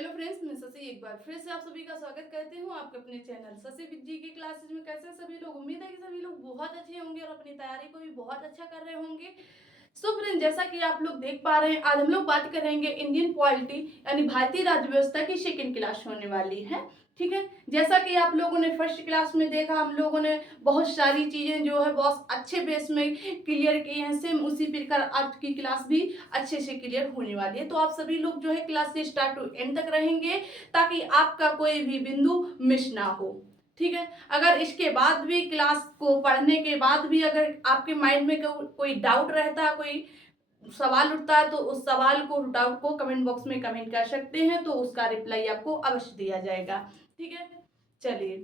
Hello friends, मैं शशि एक बार फिर से आप सभी का स्वागत करती हूँ आपके अपने चैनल शशि विद जी की क्लासेस में। कैसे सभी लोग? उम्मीद है कि सभी लोग बहुत अच्छे होंगे और अपनी तैयारी को भी बहुत अच्छा कर रहे होंगे। सो फ्रेंड, जैसा कि आप लोग देख पा रहे हैं, आज हम लोग बात करेंगे इंडियन पॉलिटी यानी भारतीय राज्य व्यवस्था की सेकंड क्लास होने वाली है। ठीक है, जैसा कि आप लोगों ने फर्स्ट क्लास में देखा, हम लोगों ने बहुत सारी चीजें जो है बहुत अच्छे बेस में क्लियर की हैं। सेम उसी प्रकार आज की क्लास भी अच्छे से क्लियर होने वाली है। तो आप सभी लोग जो है क्लास से स्टार्ट टू एंड तक रहेंगे ताकि आपका कोई भी बिंदु मिस ना हो। ठीक है, अगर इसके बाद भी क्लास को पढ़ने के बाद भी अगर आपके माइंड में कोई डाउट रहता है, कोई सवाल उठता है, तो उस सवाल को डाउट को कमेंट बॉक्स में कमेंट कर सकते हैं, तो उसका रिप्लाई आपको अवश्य दिया जाएगा। ठीक है, चलिए,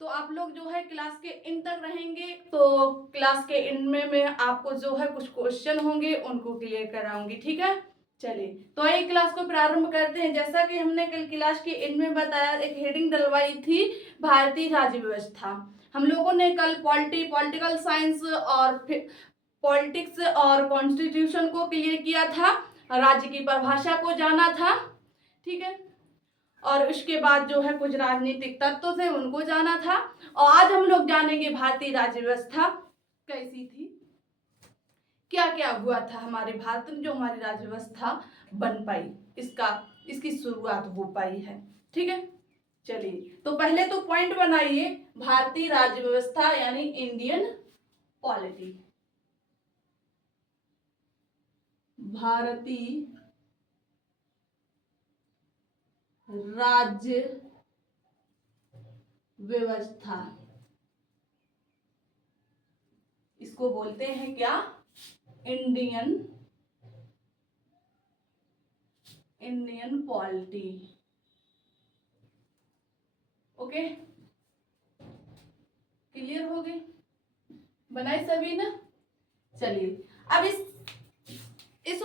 तो आप लोग जो है क्लास के इन तक रहेंगे। तो क्लास के इन में मैं आपको जो है कुछ क्वेश्चन होंगे उनको क्लियर कराऊंगी। ठीक है, चलिए, तो ये क्लास को प्रारंभ करते हैं। जैसा कि हमने कल क्लास के इन में बताया, एक हेडिंग डलवाई थी भारतीय राज्य व्यवस्था। हम लोगों ने कल पॉलिटिकल साइंस और पॉलिटिक्स और कॉन्स्टिट्यूशन को क्लियर किया था, राज्य की परिभाषा को जाना था। ठीक है, और उसके बाद जो है कुछ राजनीतिक तत्व थे उनको जाना था। और आज हम लोग जानेंगे भारतीय राज्य व्यवस्था कैसी थी, क्या क्या हुआ था हमारे भारत में, जो हमारी राज्य व्यवस्था बन पाई, इसकी शुरुआत हो पाई है। ठीक है, चलिए, तो पहले तो पॉइंट बनाइए, भारतीय राज्य व्यवस्था यानी इंडियन पॉलिटी। भारतीय राज्य व्यवस्था, इसको बोलते हैं क्या? Indian polity. ओके, क्लियर हो गई? बनाई सभी ना? चलिए, अब इस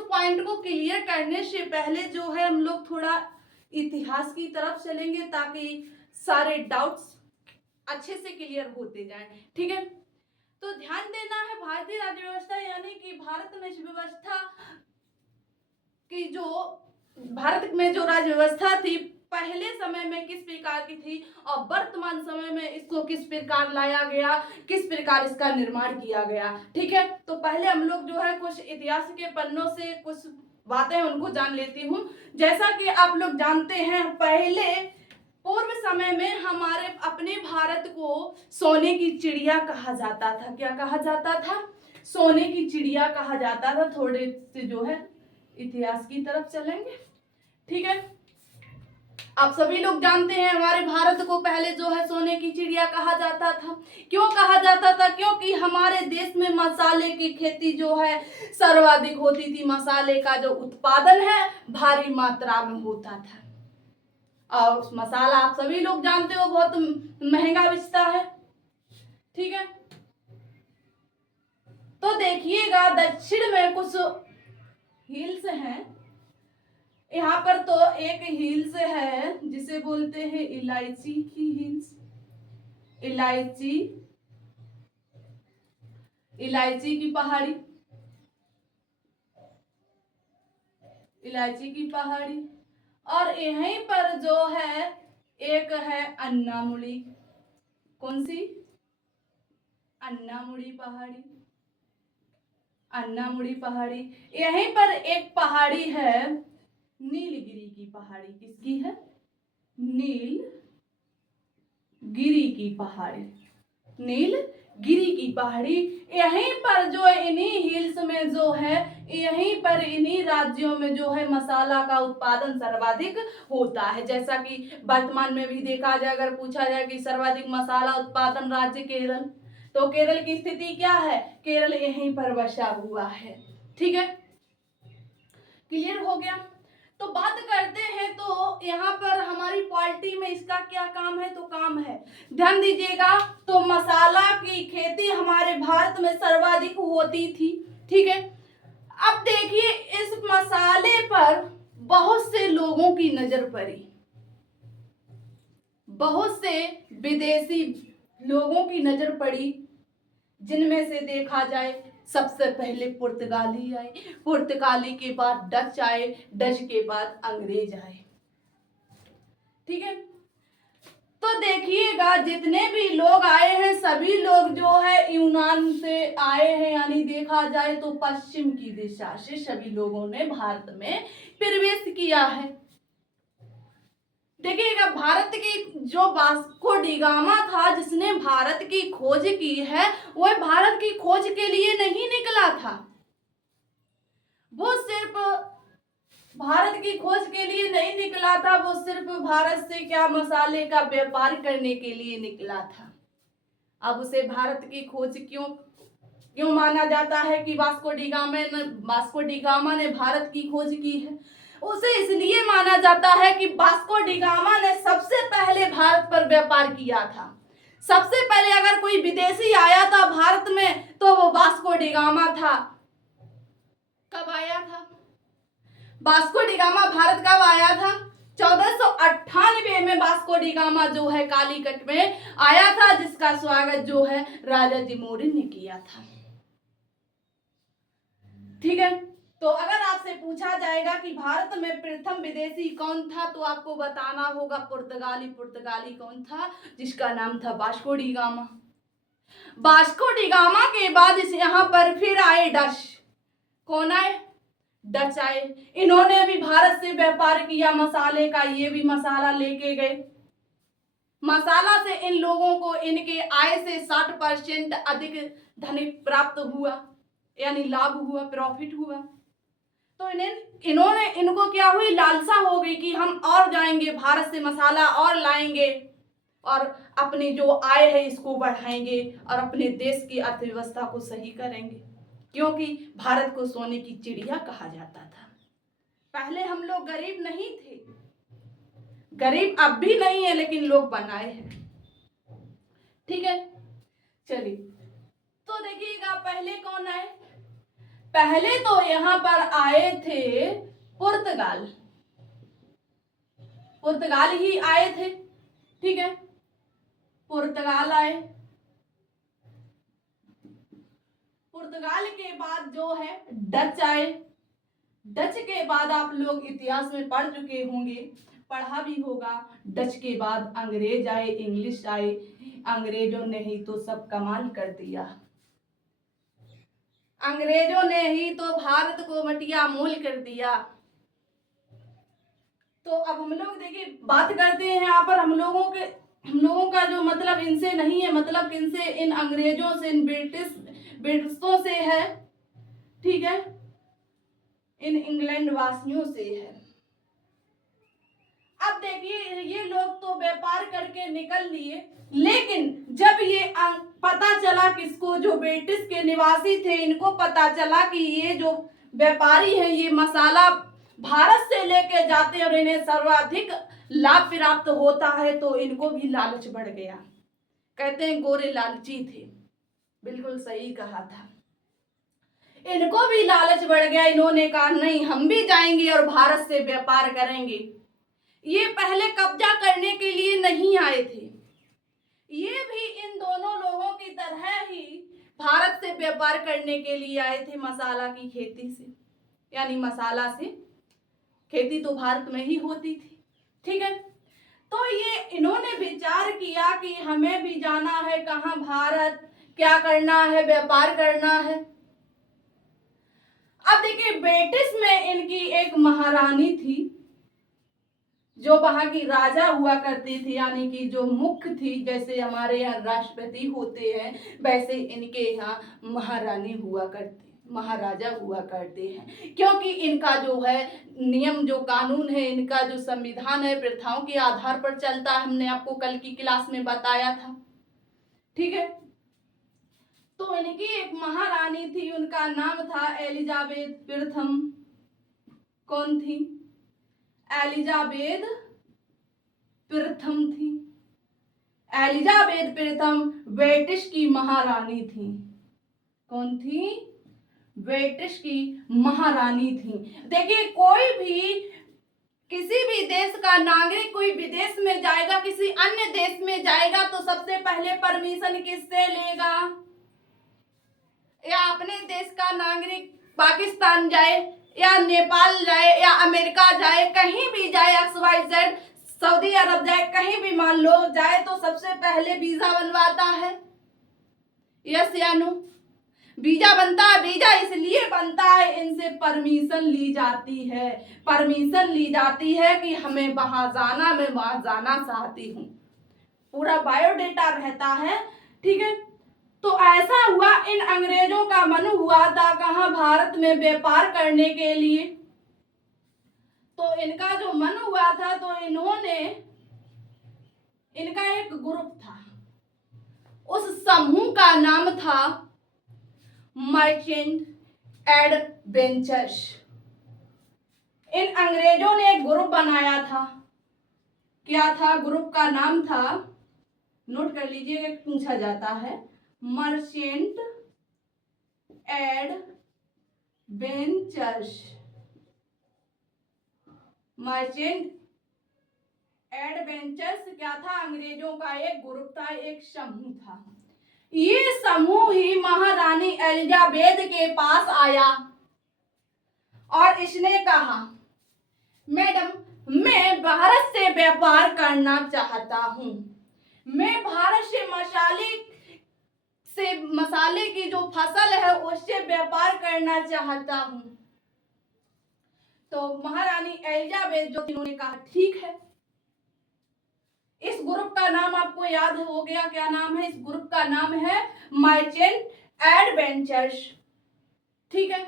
पॉइंट को क्लियर करने से पहले जो है हम लोग थोड़ा इतिहास की तरफ चलेंगे ताकि सारे डाउट्स अच्छे से क्लियर होते जाएं। ठीक है, तो ध्यान देना है, भारतीय राज्य व्यवस्था यानी कि भारत में इस व्यवस्था की जो भारत में जो राज्य व्यवस्था थी पहले समय में किस प्रकार की थी और वर्तमान समय में इसको किस प्रकार लाया गया, किस प्रकार इसका निर्माण किया गया। ठीक है, तो पहले हम लोग जो है कुछ इतिहास के पन्नों से कुछ बातें उनको जान लेती हूँ। जैसा कि आप लोग जानते हैं, पहले पूर्व समय में हमारे अपने भारत को सोने की चिड़िया कहा जाता था। क्या कहा जाता था? सोने की चिड़िया कहा जाता था। थोड़े से जो है इतिहास की तरफ चलेंगे। ठीक है, आप सभी लोग जानते हैं हमारे भारत को पहले जो है सोने की चिड़िया कहा जाता था। क्यों कहा जाता था? क्योंकि हमारे देश में मसाले की खेती जो है सर्वाधिक होती थी। मसाले का जो उत्पादन है भारी मात्रा में होता था, और मसाला आप सभी लोग जानते हो बहुत महंगा बिकता है। ठीक है, तो देखिएगा दक्षिण में कुछ हिल्स हैं। यहाँ पर तो एक हिल्स है जिसे बोलते हैं इलायची की हिल्स। इलायची की पहाड़ी, इलायची की पहाड़ी। और यहीं पर जो है एक है अन्नामुड़ी। कौन सी? अन्नामुड़ी पहाड़ी। अन्नामुड़ी पहाड़ी। यहीं पर एक पहाड़ी है नीलगिरी की पहाड़ी। किसकी है? नीलगिरी की पहाड़ी। नीलगिरी की पहाड़ी। यहीं पर जो है इन्हीं हिल्स में जो है यहीं पर इन्हीं राज्यों में जो है मसाला का उत्पादन सर्वाधिक होता है। जैसा कि वर्तमान में भी देखा जाए, अगर पूछा जाए कि सर्वाधिक मसाला उत्पादन राज्य केरल, तो केरल की स्थिति क्या है? केरल यहीं पर बसा हुआ है। ठीक है, क्लियर हो गया? तो बात करते हैं, तो यहाँ पर हमारी पॉलिटी में इसका क्या काम है? तो काम है, ध्यान दीजिएगा, तो मसाला की खेती हमारे भारत में सर्वाधिक होती थी। ठीक है, अब देखिए इस मसाले पर बहुत से लोगों की नजर पड़ी, बहुत से विदेशी लोगों की नजर पड़ी, जिनमें से देखा जाए सबसे पहले पुर्तगाली आए, पुर्तगाली के बाद डच आए, डच के बाद अंग्रेज आए। ठीक है। तो देखिएगा जितने भी लोग आए हैं सभी लोग जो है यूनान से आए हैं, यानी देखा जाए तो पश्चिम की दिशा से सभी लोगों ने भारत में प्रवेश किया है। देखिएगा भारत की जो वास्को डिगामा था जिसने भारत की खोज की है, वह भारत की खोज के लिए नहीं निकला था, वो सिर्फ भारत की खोज के लिए नहीं निकला था, वो सिर्फ भारत से क्या मसाले का व्यापार करने के लिए निकला था। अब उसे भारत की खोज क्यों माना जाता है कि वास्को डिगामा ने भारत की खोज की है? उसे इसलिए माना जाता है कि वास्को डिगामा ने सबसे पहले भारत पर व्यापार किया था। सबसे पहले अगर कोई विदेशी आया था भारत में तो वो वास्को डिगामा था। कब आया था वास्को डिगामा? भारत कब आया था? 1498 में वास्को डिगामा जो है कालीकट में आया था, जिसका स्वागत जो है राजा तिमोरिन ने किया था। ठीक है। तो अगर आपसे पूछा जाएगा कि भारत में प्रथम विदेशी कौन था तो आपको बताना होगा पुर्तगाली कौन था, जिसका नाम था वास्को डिगामा। वास्को डिगामा के बाद इस यहाँ पर फिर आए डच। कौन आए? डच आए। इन्होंने भी भारत से व्यापार किया मसाले का, ये भी मसाला लेके गए। मसाला से इन लोगों को इनके आय से 60% अधिक धन प्राप्त हुआ, यानी लाभ हुआ, प्रॉफिट हुआ। तो इनको क्या हुई, लालसा हो गई कि हम और जाएंगे भारत से मसाला और लाएंगे और अपनी जो आय है इसको बढ़ाएंगे और अपने देश की अर्थव्यवस्था को सही करेंगे, क्योंकि भारत को सोने की चिड़िया कहा जाता था। पहले हम लोग गरीब नहीं थे, गरीब अब भी नहीं है, लेकिन लोग बनाए हैं। ठीक है, चलिए तो देखिएगा पहले कौन आए? पहले तो यहां पर आए थे पुर्तगाल ही आए थे। ठीक है, पुर्तगाल आए। पुर्तगाल के बाद जो है डच आए। डच के बाद आप लोग इतिहास में पढ़ चुके होंगे, पढ़ा भी होगा, डच के बाद अंग्रेज आए, इंग्लिश आए। अंग्रेजों ने ही तो सब कमाल कर दिया, अंग्रेजों ने ही तो भारत को मटिया मोल कर दिया। तो अब हम लोग देखिए बात करते हैं यहाँ पर हम लोगों का जो मतलब इनसे नहीं है, मतलब किनसे? इन अंग्रेजों से, इन ब्रिटिशों से है। ठीक है, इन इंग्लैंड वासियों से है। अब देखिए ये लोग तो व्यापार करके निकल लिए, लेकिन जब ये पता चला किसको, जो ब्रिटिश के निवासी थे, इनको पता चला कि ये जो व्यापारी है ये मसाला भारत से लेके जाते हैं और इन्हें सर्वाधिक लाभ प्राप्त होता है, तो इनको भी लालच बढ़ गया। कहते हैं गोरे लालची थे, बिल्कुल सही कहा था। इनको भी लालच बढ़ गया, इन्होंने कहा नहीं हम भी जाएंगे और भारत से व्यापार करेंगे। ये पहले कब्जा करने के लिए नहीं आए थे, ये भी इन दोनों लोगों की तरह ही भारत से व्यापार करने के लिए आए थे, मसाला की खेती से, यानी मसाला से खेती तो भारत में ही होती थी। ठीक है, तो ये इन्होंने विचार किया कि हमें भी जाना है कहाँ, भारत, क्या करना है, व्यापार करना है। अब देखिए ब्रिटिश में इनकी एक महारानी थी जो वहां की राजा हुआ करती थी, यानी कि जो मुख्य थी, जैसे हमारे यहाँ राष्ट्रपति होते हैं वैसे इनके यहाँ महारानी हुआ करती, महाराजा हुआ करते हैं, क्योंकि इनका जो है नियम, जो कानून है, इनका जो संविधान है प्रथाओं के आधार पर चलता है। हमने आपको कल की क्लास में बताया था। ठीक है, तो इनकी एक महारानी थी, उनका नाम था एलिजाबेथ प्रथम। कौन थी? एलिजाबेथ प्रथम थी। एलिजाबेथ प्रथम ब्रिटिश की महारानी थी। कौन थी? ब्रिटिश की महारानी थी। देखिए कोई भी किसी भी देश का नागरिक कोई विदेश में जाएगा, किसी अन्य देश में जाएगा, तो सबसे पहले परमिशन किससे लेगा? या अपने देश का नागरिक पाकिस्तान जाए या नेपाल जाए या अमेरिका जाए, कहीं भी जाए XYZ, सऊदी अरब जाए, कहीं भी मान लो जाए, तो सबसे पहले वीजा बनवाता है। यस या नो? वीजा बनता है। वीजा इसलिए बनता है, इनसे परमिशन ली जाती है। परमिशन ली जाती है कि हमें वहां जाना, मैं वहां जाना चाहती हूँ। पूरा बायोडेटा रहता है। ठीक है, तो ऐसा हुआ, इन अंग्रेजों का मन हुआ था कहाँ, भारत में व्यापार करने के लिए। तो इनका जो मन हुआ था, तो इन्होंने, इनका एक ग्रुप था, उस समूह का नाम था मर्चेंट एडवेंचर्स। इन अंग्रेजों ने एक ग्रुप बनाया था। क्या था? ग्रुप का नाम था, नोट कर लीजिए, पूछा जाता है, मर्चेंट एडवेंचर्स। मर्चेंट एडवेंचर्स क्या था? अंग्रेजों का एक ग्रुप था, एक समूह था। ये समूह ही महारानी एलिजाबेथ के पास आया और इसने कहा, मैडम, मैं भारत से व्यापार करना चाहता हूं। मैं भारत से मसाले की जो फसल है उससे व्यापार करना चाहता हूं। तो महारानी एलिजाबेथ जो थी, उन्होंने कहा ठीक है। इस ग्रुप का नाम आपको याद हो गया, क्या नाम है? इस ग्रुप का नाम है मर्चेंट एडवेंचर्स। ठीक है,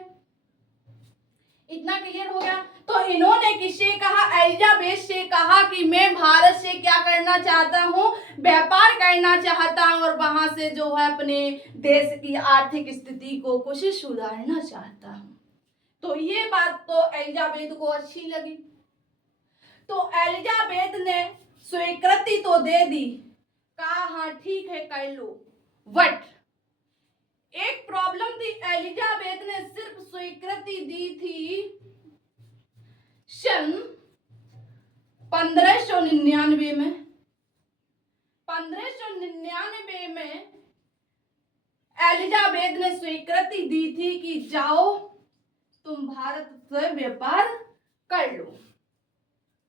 इतना क्लियर हो गया। तो इन्होंने किससे कहा? एलिजाबेथ से कहा कि मैं भारत से क्या करना चाहता हूँ, व्यापार करना चाहता हूँ, और वहां से जो है अपने देश की आर्थिक स्थिति को कुछ सुधारना चाहता हूँ। तो ये बात तो एलिजाबेथ को अच्छी लगी। तो एलिजाबेथ ने स्वीकृति तो दे दी, कहा हाँ ठीक है कर लो। बट एक प्रॉब्लम थी, एलिजाबेथ ने सिर्फ स्वीकृति दी थी सन 1599 में। 1599 में एलिजाबेथ ने स्वीकृति दी थी कि जाओ तुम भारत से व्यापार कर लो।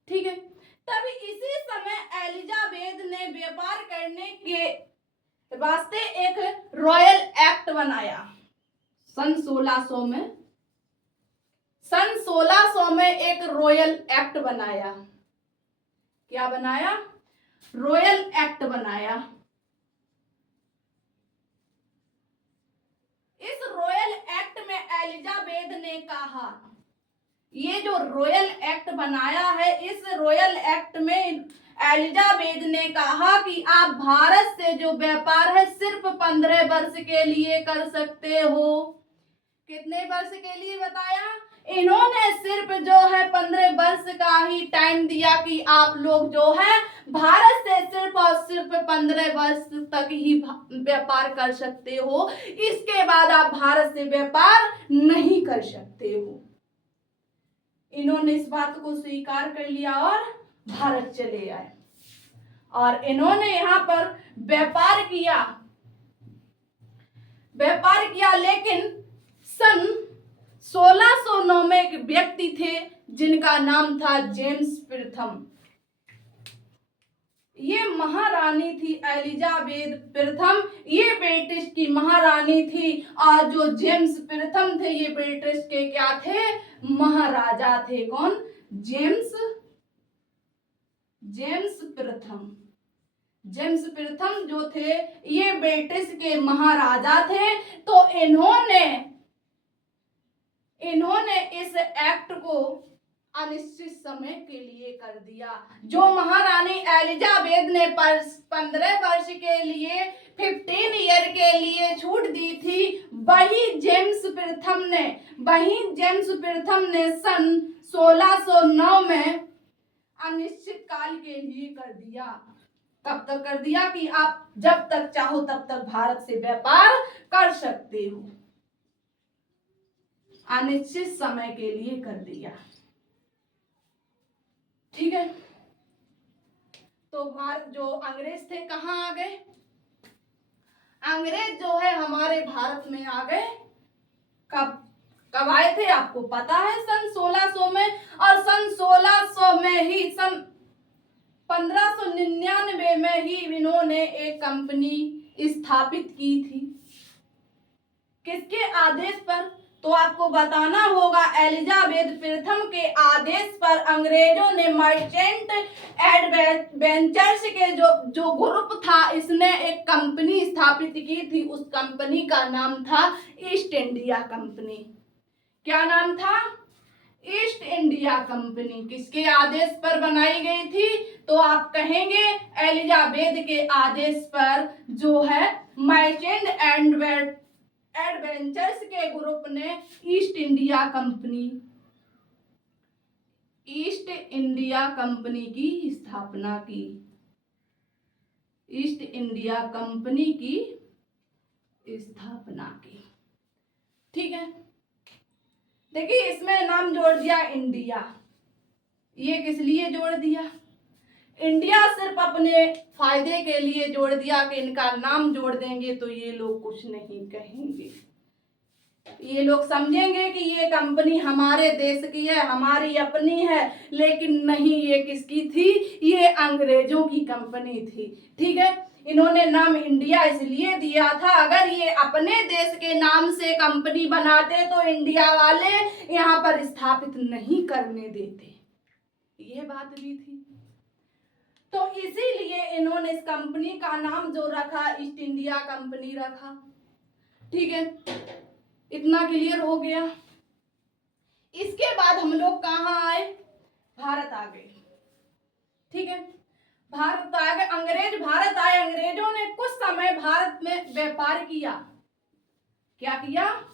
ठीक है, तभी इसी समय एलिजाबेथ ने व्यापार करने के वास्ते एक रॉयल एक्ट बनाया सन 1600 में। सन 1600 में एक रॉयल एक्ट बनाया। क्या बनाया? रॉयल एक्ट बनाया। इस रॉयल एक्ट में एलिजाबेथ ने कहा, ये जो रॉयल एक्ट बनाया है, इस रॉयल एक्ट में एलिजाबेथ ने कहा कि आप भारत से जो व्यापार है सिर्फ 15 वर्ष के लिए कर सकते हो। कितने वर्ष के लिए बताया? इन्होंने सिर्फ जो है 15 वर्ष का ही टाइम दिया कि आप लोग जो है भारत से सिर्फ और सिर्फ 15 वर्ष तक ही व्यापार कर सकते हो। इसके बाद आप भारत से व्यापार नहीं कर सकते हो। इन्होंने इस बात को स्वीकार कर लिया और भारत चले आए और इन्होंने यहाँ पर व्यापार किया। लेकिन सन 1609 में एक व्यक्ति थे जिनका नाम था जेम्स प्रथम। ये महारानी थी एलिजाबेथ प्रथम, ये ब्रिटिश की महारानी थी। और जो जेम्स प्रथम थे, ये ब्रिटिश के क्या थे? महाराजा थे। कौन? जेम्स प्रथम। जेम्स प्रथम जो थे, ये ब्रिटिश के महाराजा थे। तो इन्होंने इस एक्ट को अनिश्चित समय के लिए कर दिया। जो महारानी एलिजाबेथ ने 15 वर्ष के लिए, 15 ईयर के लिए छूट दी थी, वही जेम्स प्रथम ने सन 1609 में अनिश्चित काल के लिए कर दिया। कब तक कर दिया? कि आप जब तक चाहो तब तक भारत से व्यापार कर सकते हो। अनिश्चित समय के लिए कर दिया। ठीक है, तो भारत जो अंग्रेज थे कहाँ आ गए? अंग्रेज जो है हमारे भारत में आ गए। कब आए थे आपको पता है? सन 1600 में। और सन 1600 में ही 1599 में ही इन्होंने एक कंपनी स्थापित की थी। किसके आदेश पर? तो आपको बताना होगा एलिजाबेथ प्रथम के आदेश पर अंग्रेजों ने मर्चेंट एडवेंचर्स के जो ग्रुप था, इसने एक कंपनी स्थापित की थी। उस कंपनी का नाम था ईस्ट इंडिया कंपनी। क्या नाम था? East India company. किसके आदेश पर बनाई गई थी? तो आप कहेंगे एलिजाबेथ के आदेश पर जो है मर्चेंट एडवेंचर्स के ग्रुप ने ईस्ट इंडिया कंपनी की स्थापना की। ईस्ट इंडिया कंपनी की स्थापना की। ठीक है, देखिए इसमें नाम जोड़ दिया इंडिया। ये किस लिए जोड़ दिया? इंडिया सिर्फ अपने फायदे के लिए जोड़ दिया कि इनका नाम जोड़ देंगे तो ये लोग कुछ नहीं कहेंगे। ये लोग समझेंगे कि ये कंपनी हमारे देश की है, हमारी अपनी है, लेकिन नहीं, ये किसकी थी? ये अंग्रेजों की कंपनी थी। ठीक है, इन्होंने नाम इंडिया इसलिए दिया था, अगर ये अपने देश के नाम से कंपनी बनाते तो इंडिया वाले यहाँ पर स्थापित नहीं करने देते। ये बात भी थी। तो इसीलिए इन्होंने इस कंपनी का नाम जो रखा ईस्ट इंडिया कंपनी रखा। ठीक है, इतना क्लियर हो गया। इसके बाद हम लोग कहाँ आए? भारत आ गए। ठीक है, भारत आ गए, अंग्रेज भारत आए। अंग्रेजों ने कुछ समय भारत में व्यापार किया। क्या किया?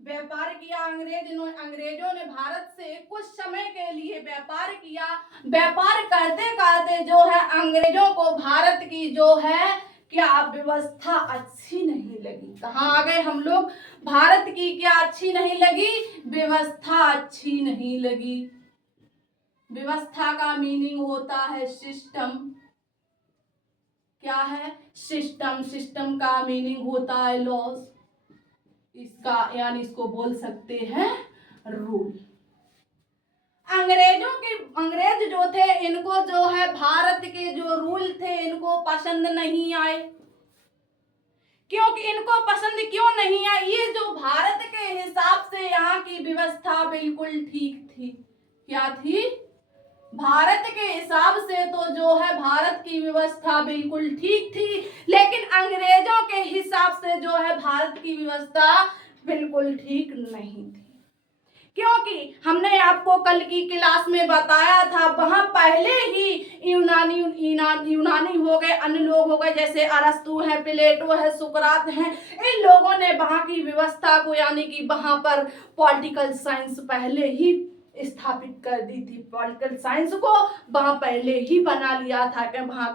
व्यापार किया। अंग्रेजों ने भारत से कुछ समय के लिए व्यापार किया। व्यापार करते करते जो है अंग्रेजों को भारत की जो है क्या व्यवस्था अच्छी नहीं लगी। कहाँ आ गए हम लोग? भारत की क्या अच्छी नहीं लगी? व्यवस्था अच्छी नहीं लगी। व्यवस्था का मीनिंग होता है सिस्टम। क्या है? सिस्टम। सिस्टम का मीनिंग होता है लॉस। इसका यानी इसको बोल सकते हैं रूल। अंग्रेज जो थे, इनको जो है भारत के जो रूल थे इनको पसंद नहीं आए। क्योंकि इनको पसंद क्यों नहीं आए? ये जो भारत के हिसाब से यहाँ की व्यवस्था बिल्कुल ठीक थी। क्या थी? भारत के हिसाब से तो जो है भारत की व्यवस्था बिल्कुल ठीक थी, लेकिन अंग्रेजों के हिसाब से जो है भारत की व्यवस्था बिल्कुल ठीक नहीं थी। क्योंकि हमने आपको कल की क्लास में बताया था, वहां पहले ही यूनानी हो गए, अन्य लोग हो गए, जैसे अरस्तु है, प्लेटो है, सुकरात है। इन लोगों ने वहां की व्यवस्था को यानी कि वहां पर पॉलिटिकल साइंस पहले ही स्थापित कर दी थी। पॉलिटिकल साइंस को वहां पहले ही बना लिया था कि वहां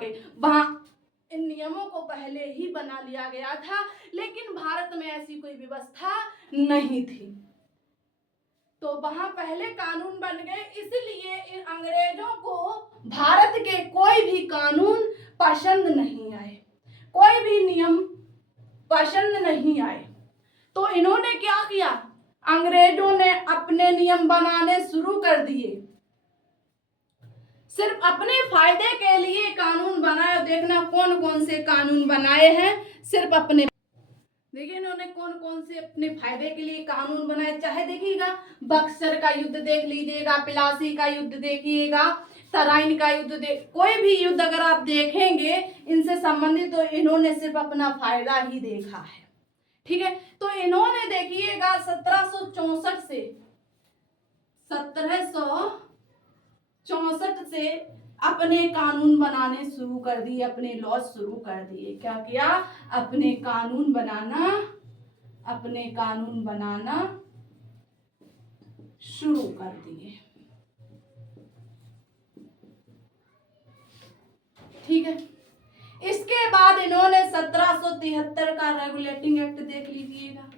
इन नियमों को पहले ही बना लिया गया था, लेकिन भारत में ऐसी कोई व्यवस्था नहीं थी। तो वहां पहले कानून बन गए, इसलिए इन अंग्रेजों को भारत के कोई भी कानून पसंद नहीं आए, कोई भी नियम पसंद नहीं आए। तो इन्होंने क्या किया? अंग्रेजों ने अपने नियम बनाने शुरू कर दिए। सिर्फ अपने फायदे के लिए कानून बनाए। देखना कौन कौन से कानून बनाए हैं। सिर्फ अपने, देखिए इन्होंने कौन कौन से अपने फायदे के लिए कानून बनाए। चाहे देखिएगा बक्सर का युद्ध देख लीजिएगा, प्लासी का युद्ध देखिएगा, तराइन का युद्ध कोई भी युद्ध अगर आप देखेंगे इनसे संबंधित, तो इन्होंने सिर्फ अपना फायदा ही देखा है। ठीक है, तो इन्होंने देखिएगा 1764 से अपने कानून बनाने शुरू कर दिए, अपने लॉ शुरू कर दिए। क्या किया? अपने कानून बनाना शुरू कर दिए। ठीक है, इसके बाद इन्होंने 1773 का रेगुलेटिंग एक्ट देख लीजिएगा।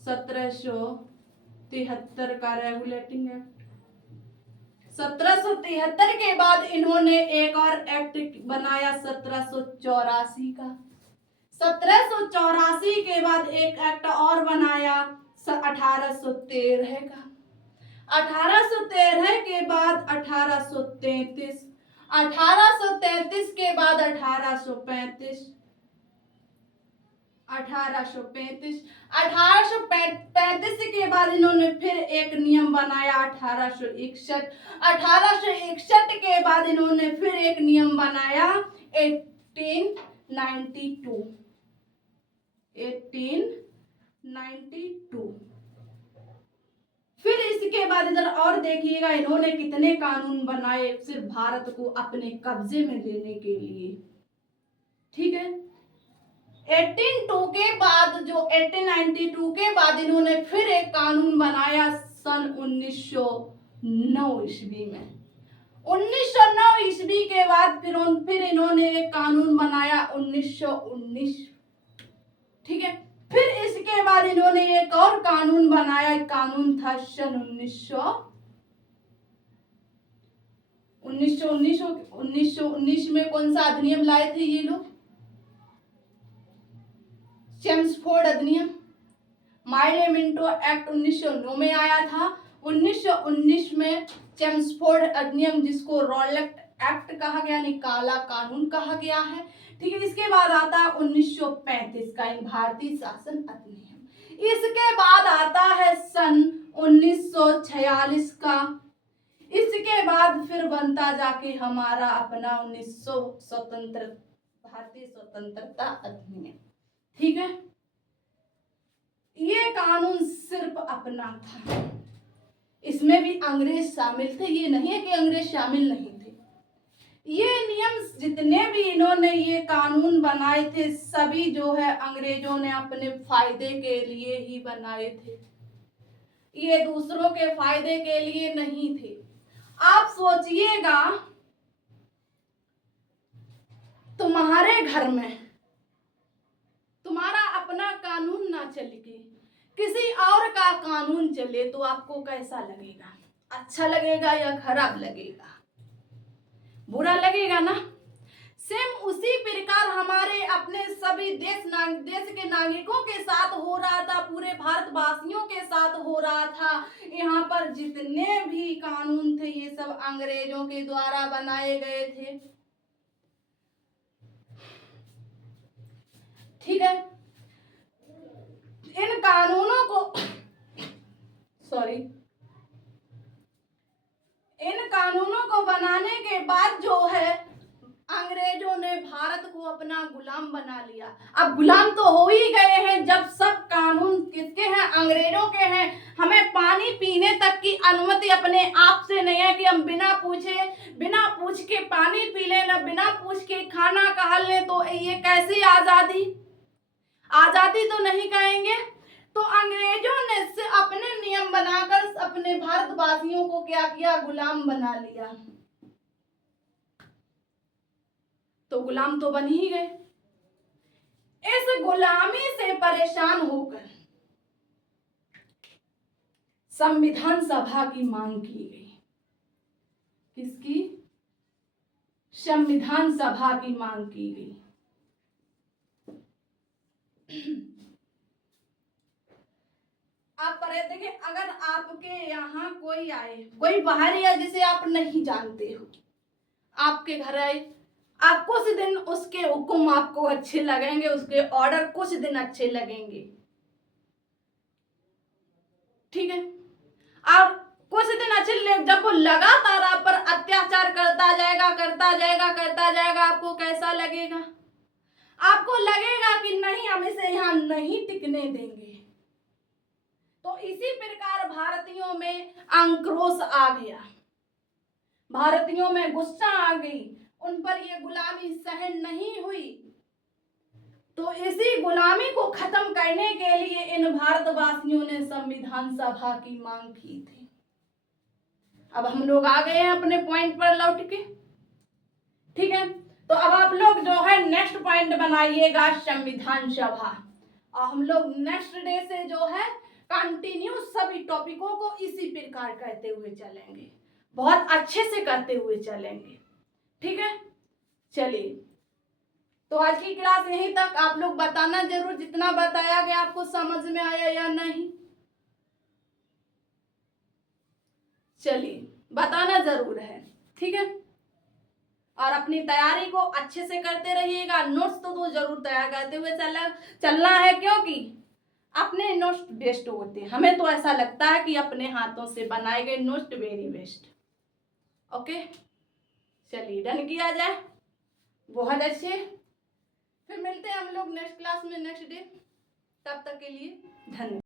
1773 का रेगुलेटिंग एक्ट। 1773 के बाद इन्होंने एक और एक्ट बनाया 1784 का। 1784 के बाद एक एक्ट और बनाया 1813 का। 1813 के बाद 1833, 1833 के बाद 1835, 1835 के बाद इन्होंने फिर एक नियम बनाया 1861, 1861 के बाद इन्होंने फिर एक नियम बनाया 1892, 1892। फिर इसके बाद इधर और देखिएगा इन्होंने कितने कानून बनाए सिर्फ भारत को अपने कब्जे में लेने के लिए। ठीक है, 1892 के बाद जो 1892 के बाद इन्होंने फिर एक कानून बनाया सन 1909 ईस्वी में। 1909 ईस्वी के बाद फिर इन्होंने एक कानून बनाया 1919। ठीक है, फिर इसके बाद इन्होंने एक और कानून बनाया, एक कानून था सन 1919 में कौन सा अधिनियम लाए थे ये लोग? चेम्सफोर्ड अधिनियम, माइनेमिंटो एक्ट 1909 में आया था। 1919 में चेम्सफोर्ड अधिनियम, जिसको रॉलेट एक्ट कहा गया, यानी काला कानून कहा गया है। ठीक है, इसके बाद आता है 1935 का भारतीय शासन अधिनियम। इसके बाद आता है सन 1946 का। इसके बाद फिर बनता जाके हमारा अपना 1900 भारतीय स्वतंत्रता अधिनियम। ठीक है, ये कानून सिर्फ अपना था, इसमें भी अंग्रेज शामिल थे, ये नहीं है कि अंग्रेज शामिल नहीं थे। ये नियम जितने भी इन्होंने ये कानून बनाए थे सभी जो है अंग्रेजों ने अपने फायदे के लिए ही बनाए थे, ये दूसरों के फायदे के लिए नहीं थे। आप सोचिएगा, तुम्हारे घर में तुम्हारा अपना कानून ना चले, किसी और का कानून चले तो आपको कैसा लगेगा? अच्छा लगेगा या खराब लगेगा? बुरा लगेगा ना। सेम उसी प्रकार हमारे अपने सभी देश के नागरिकों के साथ हो रहा था, पूरे भारतवासियों के साथ हो रहा था। यहाँ पर जितने भी कानून थे ये सब अंग्रेजों के द्वारा बनाए गए थे। ठीक है, इन कानूनों को इन कानूनों को बनाने के बाद जो है अंग्रेजों ने भारत को अपना गुलाम बना लिया। अब गुलाम तो हो ही गए हैं, जब सब कानून किसके हैं? अंग्रेजों के हैं। हमें पानी पीने तक की अनुमति अपने आप से नहीं है कि हम बिना पूछ के पानी पी लें, ना बिना पूछ के खाना खा लें। तो ये कैसी आजादी? आजादी तो नहीं कहेंगे। तो अंग्रेजों ने से अपने नियम बनाकर अपने भारतवासियों को क्या किया? गुलाम बना लिया। तो गुलाम तो बन ही गए। इस गुलामी से परेशान होकर संविधान सभा की मांग की गई। किसकी? संविधान सभा की मांग की गई। आप पढ़े देखिए, अगर आपके यहाँ कोई आए, कोई बाहर या जिसे आप नहीं जानते हो, आपके घर आए, आप कुछ दिन उसके हुक्म आपको अच्छे लगेंगे, उसके ऑर्डर कुछ दिन अच्छे लगेंगे। ठीक है, आप कुछ दिन अच्छे जब वो लगातार आप पर अत्याचार करता जाएगा, आपको कैसा लगेगा? आपको लगेगा कि नहीं, हम इसे यहाँ नहीं टिकने देंगे। तो इसी प्रकार भारतीयों में आक्रोश आ गया, भारतीयों में गुस्सा आ गई, उन पर यह गुलामी सहन नहीं हुई। तो इसी गुलामी को खत्म करने के लिए इन भारतवासियों ने संविधान सभा की मांग की थी। अब हम लोग आ गए हैं अपने पॉइंट पर लौट के। ठीक है, तो अब आप लोग जो है नेक्स्ट पॉइंट बनाइएगा संविधान सभा, और हम लोग नेक्स्ट डे से जो है कंटिन्यू सभी टॉपिकों को इसी प्रकार करते हुए चलेंगे, बहुत अच्छे से करते हुए चलेंगे। ठीक है, चलिए, तो आज की क्लास यहीं तक। आप लोग बताना जरूर जितना बताया गया आपको समझ में आया या नहीं। चलिए, बताना जरूर है। ठीक है, और अपनी तैयारी को अच्छे से करते रहिएगा। नोट्स तो जरूर तैयार करते हुए चलना है, क्योंकि अपने नोट्स बेस्ट होते हैं। हमें तो ऐसा लगता है कि अपने हाथों से बनाए गए नोट्स वेरी बेस्ट। ओके, चलिए डन किया जाए। बहुत अच्छे, फिर मिलते हैं हम लोग नेक्स्ट क्लास में नेक्स्ट डे। तब तक के लिए धन्यवाद।